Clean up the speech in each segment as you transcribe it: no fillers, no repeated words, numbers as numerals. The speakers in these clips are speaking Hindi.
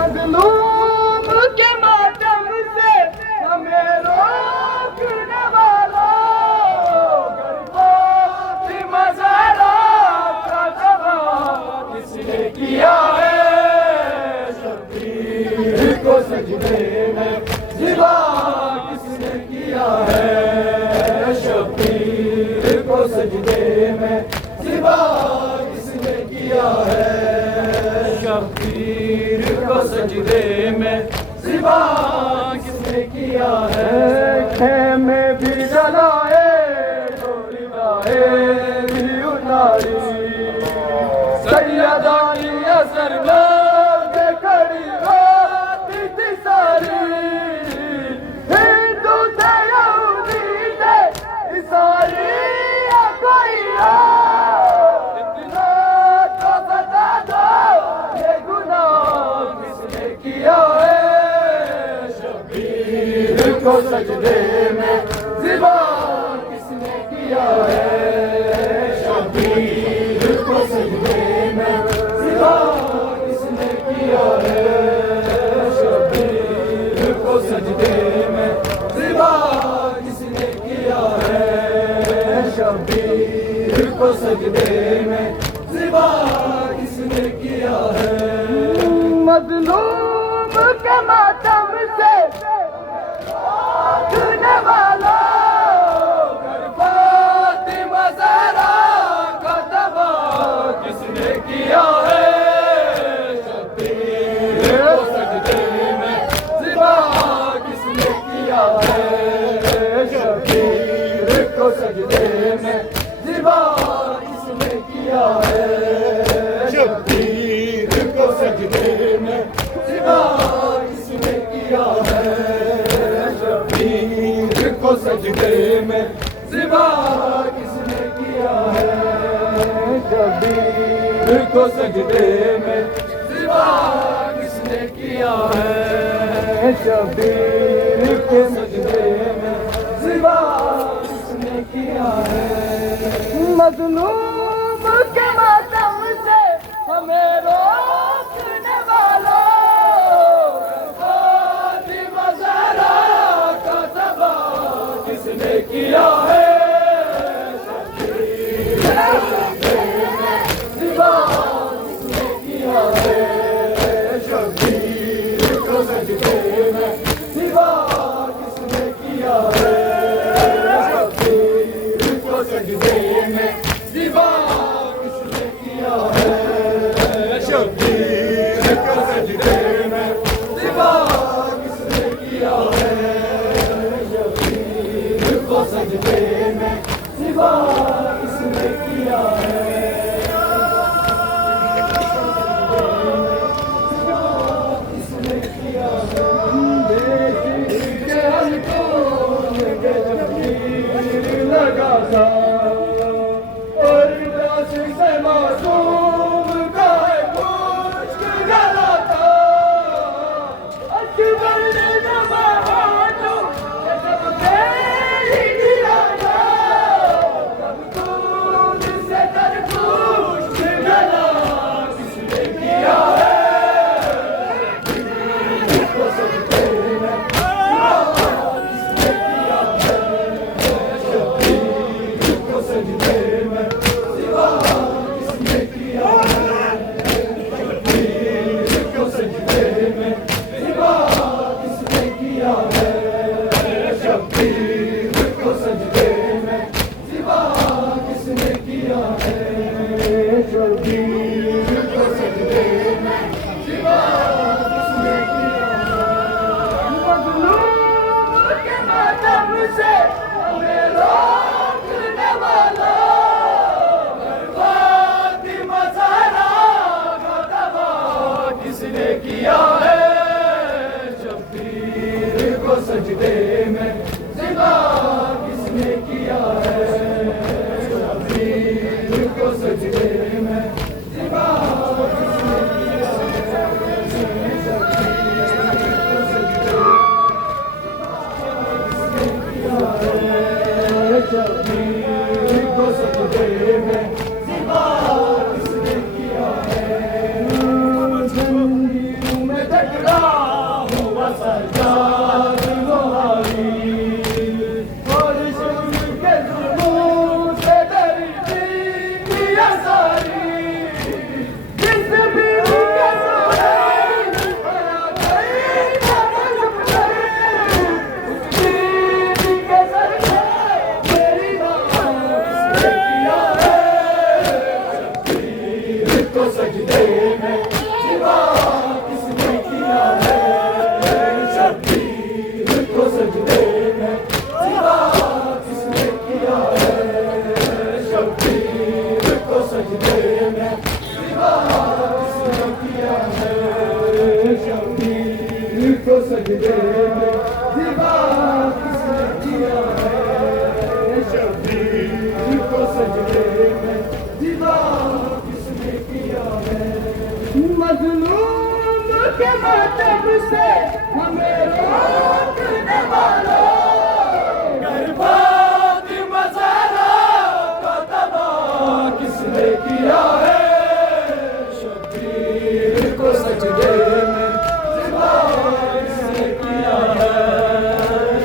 मजलूम के मातम से हमें रोकने वाला गरीबों मज़ारा का दवा किसने किया है? शबीर को सजदे में ज़िबा किसने किया है? शबीर को सजदे में ज़िबा किसने किया है? शबीर को सजदे में ज़िबा किसने किया है? खेमे भी जलाए डोली गाए भी उतारी सैयदानी असर में खड़ी होती थी सारी। हिंदू थे यहूदी थे ईसाई या कोई इतना तो बता दो ये गुनाह किसने किया है? शबीर को सजदे में ज़िबा किसने किया है? शबीर को सजदे में ज़िबा किसने किया है? शबीर को सजदे में ज़िबा किसने किया है? शबीर को सजदे में ज़िबा किसने किया है? मज़लूम के मातम से रोकने वाला फातिमा ज़हरा का दवा किसने किया है? शबीर को सजदे में ज़िबा किसने किया है? शबीर को सजदे में ज़िबा किसने किया है? शबीर को सजदे में ज़िबा किसने किया है? शबीर को सजदे में ज़िबा किसने किया है? शबीर को सजदे में ज़िबा किसने किया है? शबीर को सजदे में ज़िबा किसने किया है? मज़लूम के मातम से हमें रोकने वाला फातिमा ज़हरा का दवा किसने किया है? शबीर को सजदे में ज़िबा किसने किया है? शबीर को सजदे में ज़िबा किसने किया है? शबीर को सजदे में ज़िबा किसने किया है? शबीर को सजदे में ज़िबा किसने किया है? और दास से मासूम का कुछ गला था अकबर ने जमानो जब तेरी दिलाना तब दूध से तरबूज गला किसने किया है? को सजदे में किसने किया है? सजदे में ज़िबा किसने किया है? शबीर को सजदे में ज़िबा किसने किया है? शबीर को सजदे में ज़िबा किसने किया है? शबीर को सजदे में ज़िबा किसने किया है? मज़लूम के मातम से हमें रोकने वाला फातिमा ज़हरा का दवा किसने किया है? शबीर को सजदे में ज़िबा किसने किया है? शबीर को सजदे में ज़िबा किसने किया है? शबीर को सजदे को सजदे में ज़िबा किसने किया है, शब्बीर को सजदे में ज़िबा किसने किया है, शब्बीर को सजदे में ज़िबा किसने किया है, शब्बीर को सजदे में ज़िबा किसने किया है। मज़लूम के मातम से हमें रोकने वालों, घर फातिमा ज़हरा का तबाह किसने किया है, शब्बीर को सजदे में ज़िबा किसने किया है,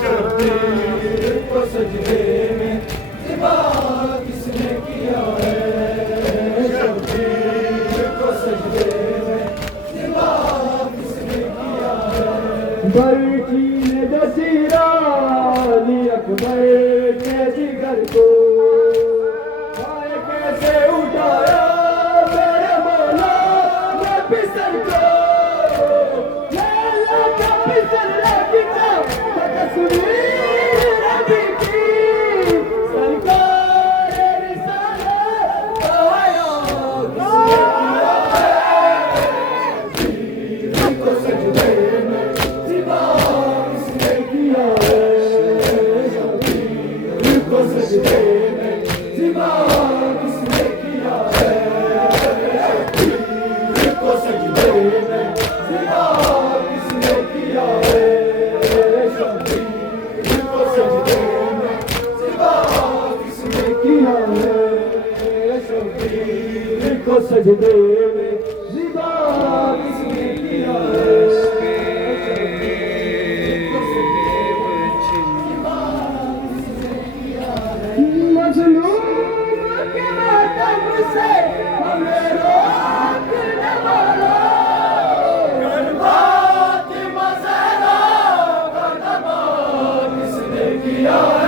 शब्बीर को सजदे में ज़िबा किसने किया है, शब्बीर को सजदे में ज़िबा किसने किया है। बरकी ने जसीरा अली अकबर के जिगर को हाय कैसे उठाया मेरे मौला मैं पिसल को, ये अल्लाह का पिसल रखता तस्वीर नबी की, सरकार रिसालत का हया किसने किया है, शब्बीर को सजदे में ज़िबा किसने किया है, शब्बीर को सजदे में ज़िबा किसने किया है, शब्बीर को सजदे में ज़िबा किसने किया है, शब्बीर को सजदे में ज़िबा किसने किया है, शब्बीर को सजदे में ज़िबा किसने किया है। मज़लूम के मातम से हमें रोकने वालों, घर फातिमा ज़हरा का तबाह किसने किया है।